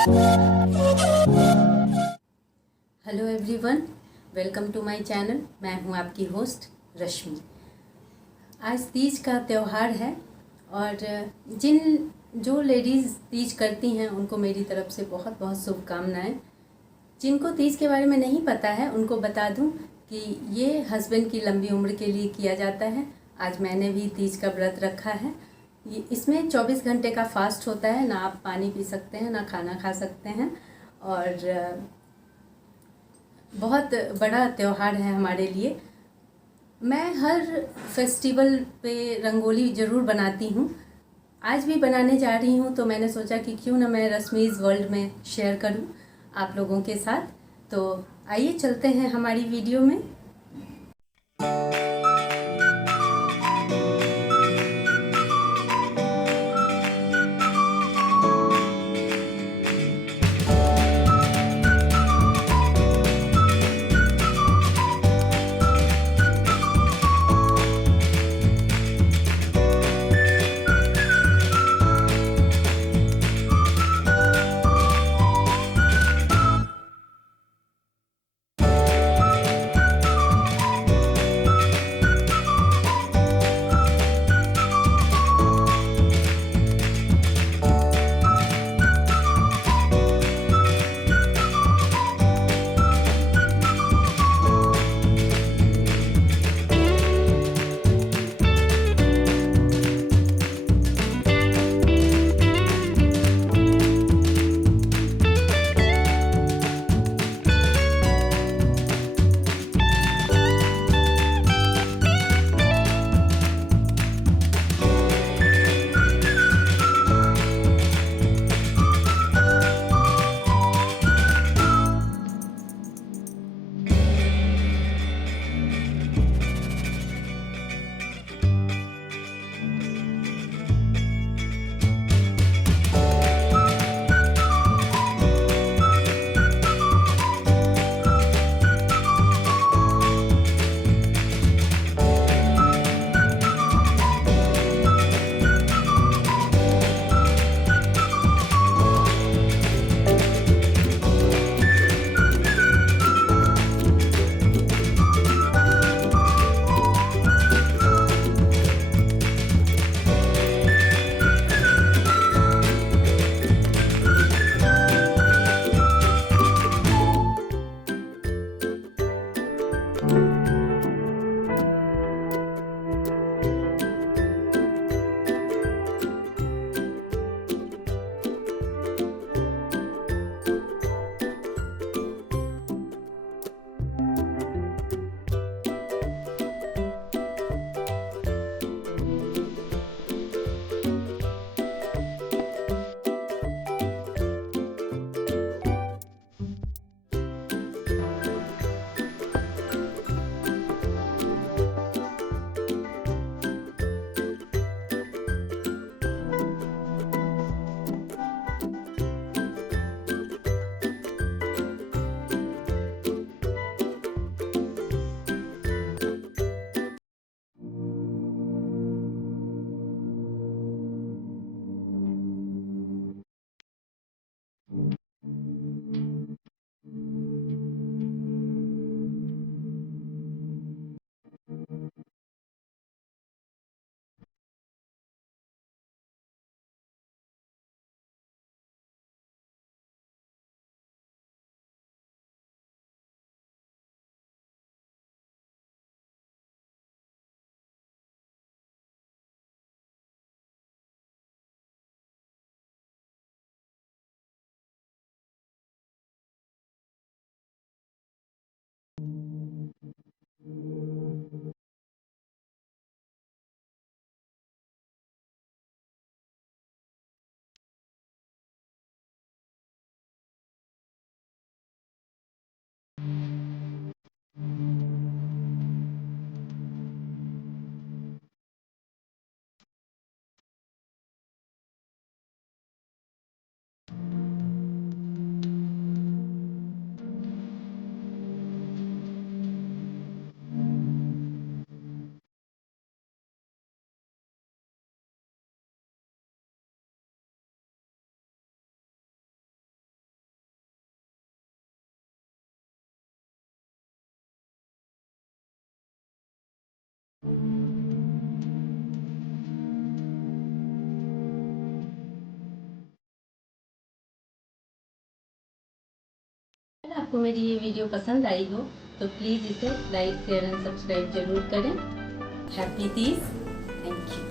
Hello everyone, welcome to my channel. मैं हूं आपकी होस्ट रश्मि। आज तीज का त्यौहार है और जो लेडीज़ तीज करती हैं उनको मेरी तरफ से बहुत बहुत शुभकामनाएं। जिनको तीज के बारे में नहीं पता है उनको बता दूं कि ये हस्बैंड की लंबी उम्र के लिए किया जाता है। आज मैंने भी तीज का व्रत रखा है। इसमें 24 घंटे का फास्ट होता है, ना आप पानी पी सकते हैं ना खाना खा सकते हैं। और बहुत बड़ा त्यौहार है हमारे लिए। मैं हर फेस्टिवल पे रंगोली ज़रूर बनाती हूँ। आज भी बनाने जा रही हूँ, तो मैंने सोचा कि क्यों ना मैं रश्मि's वर्ल्ड में शेयर करूँ आप लोगों के साथ। तो आइए चलते हैं हमारी वीडियो में। अगर आपको मेरी ये वीडियो पसंद आई हो तो प्लीज़ इसे लाइक शेयर एंड सब्सक्राइब जरूर करें। हैप्पी तीज। Thank you.